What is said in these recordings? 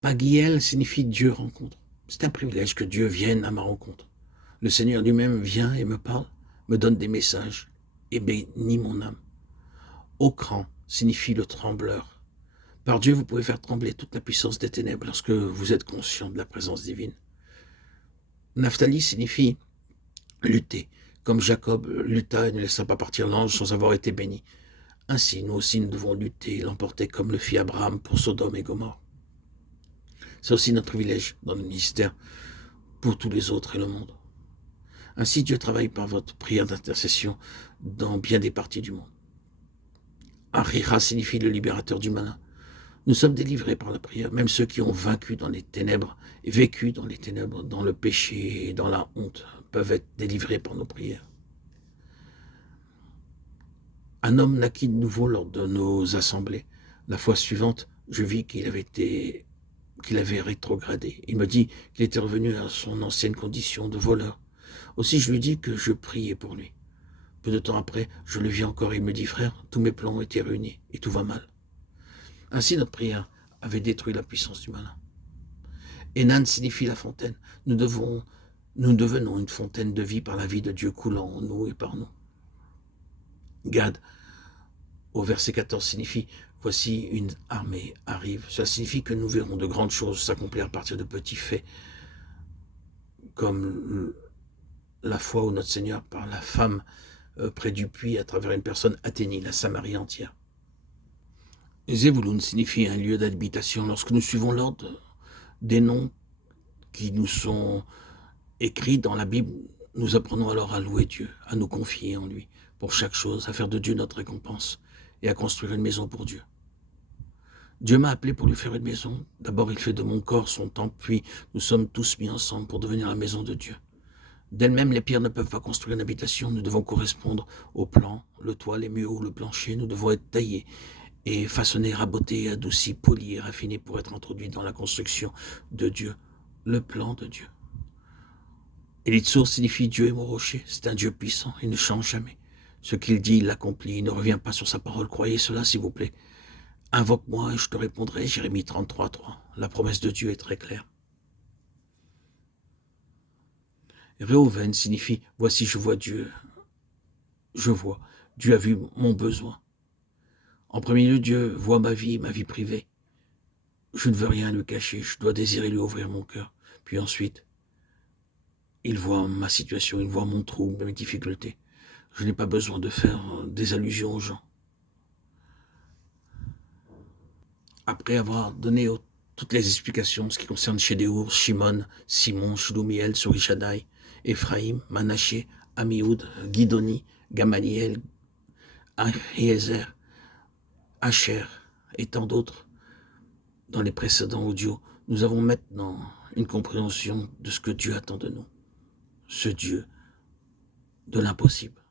Pagiel signifie Dieu rencontre. C'est un privilège que Dieu vienne à ma rencontre. Le Seigneur lui-même vient et me parle, me donne des messages et bénit mon âme. Okran signifie le trembleur. Par Dieu, vous pouvez faire trembler toute la puissance des ténèbres lorsque vous êtes conscient de la présence divine. Naphtali signifie lutter, comme Jacob lutta et ne laissa pas partir l'ange sans avoir été béni. Ainsi, nous aussi, nous devons lutter et l'emporter comme le fit Abraham pour Sodome et Gomorrhe. C'est aussi notre privilège dans le ministère pour tous les autres et le monde. Ainsi, Dieu travaille par votre prière d'intercession dans bien des parties du monde. Arira signifie le libérateur du malin. Nous sommes délivrés par la prière, même ceux qui ont vaincu dans les ténèbres, et vécu dans les ténèbres, dans le péché et dans la honte, peuvent être délivrés par nos prières. Un homme naquit de nouveau lors de nos assemblées. La fois suivante, je vis qu'il avait rétrogradé. Il me dit qu'il était revenu à son ancienne condition de voleur. Aussi, je lui dis que je priais pour lui. Peu de temps après, je le vis encore et il me dit, frère, tous mes plans ont été réunis et tout va mal. Ainsi, notre prière avait détruit la puissance du malin. Enan signifie la fontaine. Nous devenons une fontaine de vie par la vie de Dieu coulant en nous et par nous. Gad, au verset 14, signifie « Voici une armée arrive ». Cela signifie que nous verrons de grandes choses s'accomplir à partir de petits faits, comme la fois où notre Seigneur, par la femme près du puits, à travers une personne, atteignit la Samarie entière. Zévouloun signifie un lieu d'habitation. Lorsque nous suivons l'ordre des noms qui nous sont écrits dans la Bible, nous apprenons alors à louer Dieu, à nous confier en lui pour chaque chose, à faire de Dieu notre récompense et à construire une maison pour Dieu. Dieu m'a appelé pour lui faire une maison. D'abord, il fait de mon corps son temple, puis nous sommes tous mis ensemble pour devenir la maison de Dieu. D'elles-mêmes, les pierres ne peuvent pas construire une habitation. Nous devons correspondre au plan, le toit, les murs ou le plancher. Nous devons être taillés et façonnés, rabotés, adoucis, polis et raffinés pour être introduits dans la construction de Dieu, le plan de Dieu. Elitsour signifie Dieu est mon rocher. C'est un Dieu puissant, il ne change jamais. Ce qu'il dit, il l'accomplit, il ne revient pas sur sa parole. Croyez cela, s'il vous plaît. Invoque-moi et je te répondrai, Jérémie 33:3. La promesse de Dieu est très claire. Réhouven signifie « Voici, je vois Dieu. Je vois. Dieu a vu mon besoin. » En premier lieu, Dieu voit ma vie privée. Je ne veux rien lui cacher, je dois désirer lui ouvrir mon cœur. Puis ensuite, il voit ma situation, il voit mon trouble, mes difficultés. Je n'ai pas besoin de faire des allusions aux gens. Après avoir donné toutes les explications, ce qui concerne Chédéour, Shimon, Simon, Shloumiel, Surishadai, Ephraïm, Manaché, Amioud, Guidoni, Gamaliel, Ahiezer, Asher et tant d'autres dans les précédents audios, nous avons maintenant une compréhension de ce que Dieu attend de nous. Ce Dieu de l'impossible.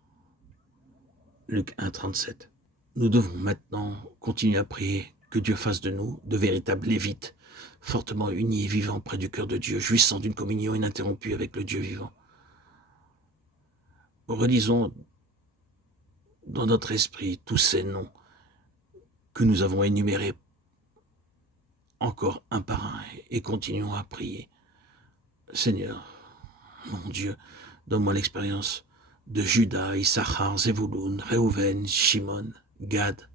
Luc 1,37. Nous devons maintenant continuer à prier que Dieu fasse de nous de véritables lévites, fortement unis et vivants près du cœur de Dieu, jouissant d'une communion ininterrompue avec le Dieu vivant. Relisons dans notre esprit tous ces noms que nous avons énumérés encore un par un et continuons à prier. Seigneur, mon Dieu, donne-moi l'expérience de Judas, Issachar, Zévouloun, Réhouven, Shimon, Gad,